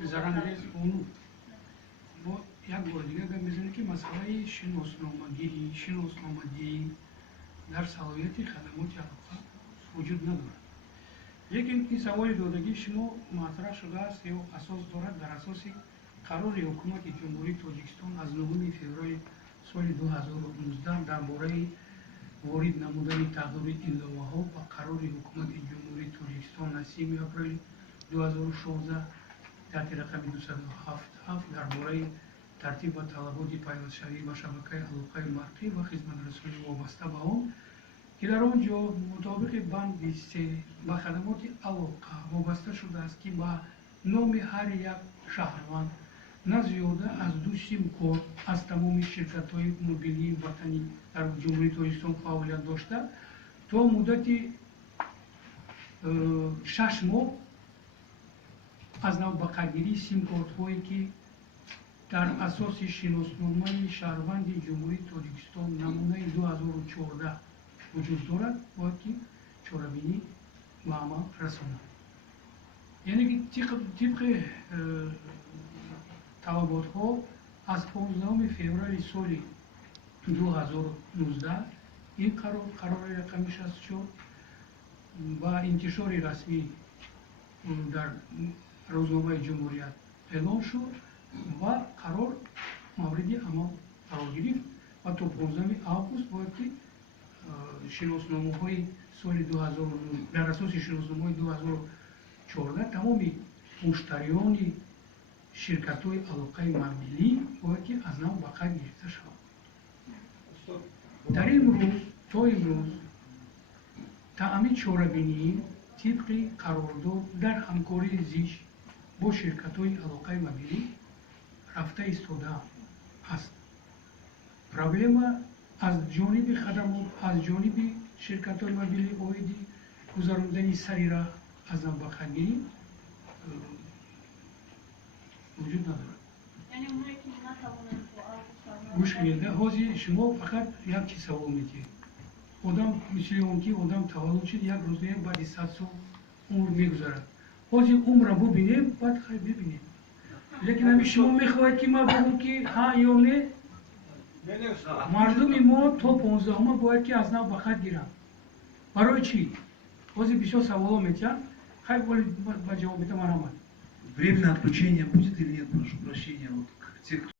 Зарангез ону. Мо як бор дигар гап мезанем ки масъалаи шиносномагирӣ, шиносномадии дар салоҳияти хадамоти алоқа вуҷуд надорад. Лекин ин саволи додагӣ шумо матраҳ шудааст ё асос дорад дар асоси қарори ҳукумати ҷумҳурии Тоҷикистон аз 9 феврали соли 2019 дар бораи ворид намудани тағйири иловаҳо ба қарори ҳукумати ҷумҳурии Тоҷикистон аз 30 апрели 2016 таҳти рақами 277 дар бораи тартиб ва талаботи пайвастшавӣ ба шабакаи алоқаи барқӣ ва хизматрасонӣ вобаста ба он, ки дар он ҷо мутобиқи банди 3 ба хадамоти алоқа вобаста шудааст, ки ба номи ҳар як шаҳрванд на зиёда аз 2 сим-код аз тамоми ширкатҳои мобилии ватанӣ дар ҷумҳурии Тоҷикистон фаъолият дошта, то муддати 6 моҳ аз нав ба қаргирии сим-кодҳое ки дар асоси шиносномаи шаҳрванди ҷумҳурии Тоҷикистон намунаи 2014 вуҷуд дорад, бояд ки чорабинӣ ба амал расонад. яъне ки тибқи талаботҳо аз 15 феврали соли 2019 ин қарори рақами 64 ба интишори расмӣ дар рӯзномаи ҷумҳурият эълон шуд ва қарор мавриди амал қарор гирифт ва то 15 август бояд ки шиносномаҳои соли 2009 дар асоси шиносномаҳои 2014 тамоми муштариёни ширкатҳои алоқаи мобилӣ бояд ки аз нав ба қайд гирифта шаванд. Дар имрӯз то имрӯз таъмини чорабинӣ тибқи қарордод дар ҳамкории зич бо ширкатҳои алоқаи мобилӣ рафта истода аст. Проблема аз ҷониби хадамот, аз ҷониби ширкатҳои мобилӣ оиди гузарондани сари раҳ аз нав ба қайдгирӣ вуҷуд надорад. гӯш кунед, ҳозир шумо фақат як чиз савол метиҳед. одам мисли он ки одам таваллуд шуд, як рӯз баъди 100 сол умр мегузарад. ҳозир умра бубинем, баъд хай бибинем. лекин ҳами шумо мехоҳед ки ман бигӯм ки ҳа ё не. мардуми мо то 15 бояд ки аз нав ба қайд гиранд. барои чӣ? ҳозир бисёр саволҳо метиҳанд. хай ба ҷавоб медам. Временное отключение будет или нет, прошу прощения, вот тех,